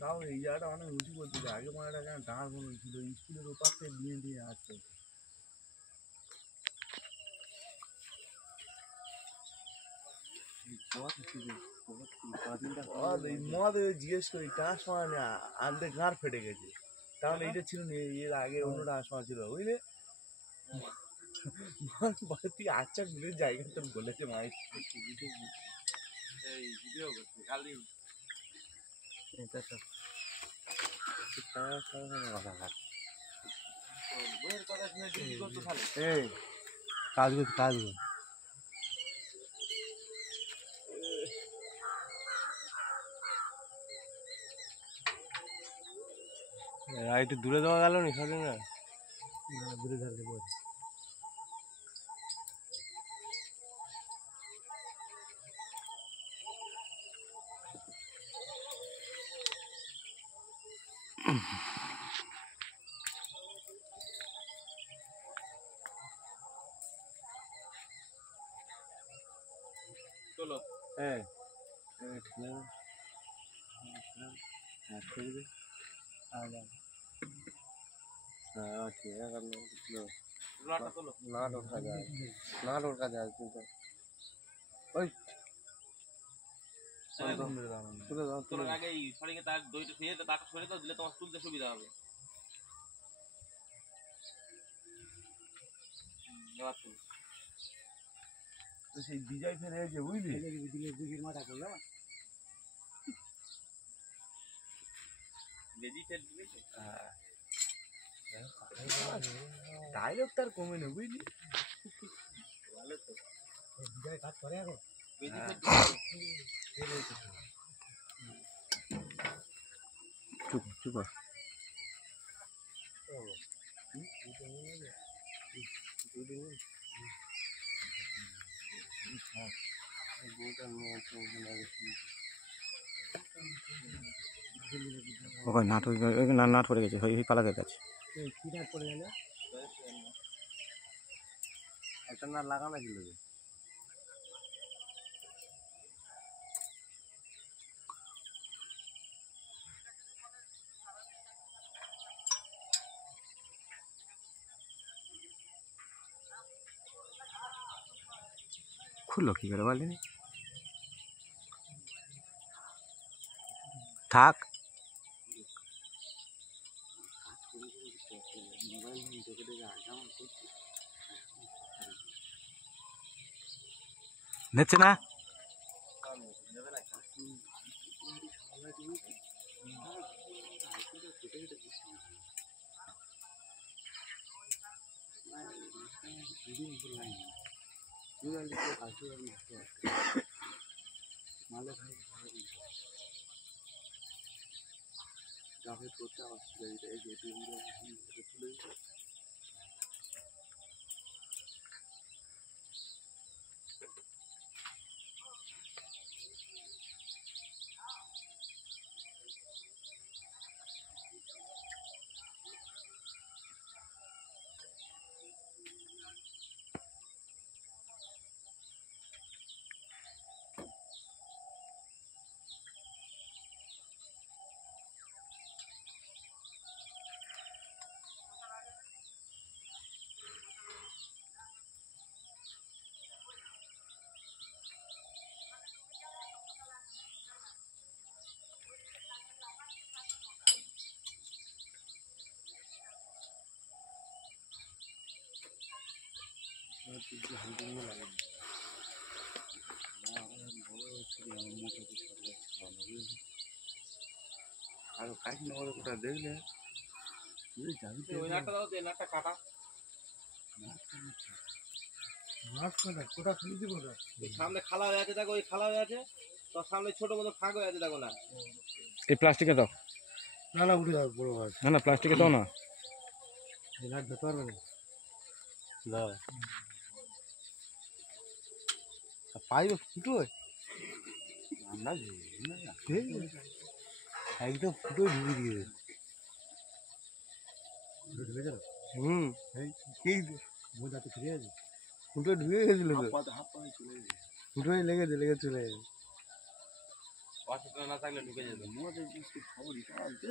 তাও এই জায়গাটা অনেক উঁচু করতে আগে মনে একটা যেন দাঁড় কোনো ছিল স্কুলের ওপার থেকে দিয়ে দিয়ে আসতো মদ জিজ্ঞেস করি ট্রান্সফার আনতে গাঁড় ফেটে গেছে তাহলে এটা ছিল না এর আগে অন্য ট্রান্সফার ছিল বুঝলে তুই আচ্ছা ঘুরে জায়গা তোর বলেছে মাইক কাজ কাজ একটু দূরে দেওয়া গেল নি সরে না দূরে ধরলে বল চলো হ্যাঁ তোলার আগে সরিয়ে তার দইটা খেয়ে তাকে সরে দাও দিলে তোমার তুলতে সুবিধা হবে তো সেই বিজয় ফেলে এসে বুঝলি দিঘির মাথা করলো ডায়লগ তার কমে না বুঝলি ভালো তো বিজয় কাজ করে এখন চুপ চুপ ওখানে নাট নাট পড়ে গেছে ওই পালাকে গেছে কি নাট পড়ে গেল একটা নাট লাগানো ছিল খুললো কি করে বলেনি থাক নেচ্ছে না আর কাজ না হলে কোটা দেখলে ওই নাটটা দাও তো নাটটা কাটা সামনে খালা হয়ে আছে দেখো ওই খালা হয়ে আছে তো সামনে ছোট মতো ফাঁক হয়ে আছে দেখো না এই প্লাস্টিকে দাও না না উঠে যাবে বড় ভাই না না প্লাস্টিকে দাও না এই নাট ধরতে পারবে না দাও পাইবে ফুটো আমরা একদম ফুটো ঢুকে দিয়ে বোঝাতে ফিরে আছে ফুটো ঢুকে গেছিল তো ফুটোই লেগেছে লেগে চলে যাবে অসুস্থ না থাকলে ঢুকে যেত মজা জিনিস খবরই পাওয়া যেতে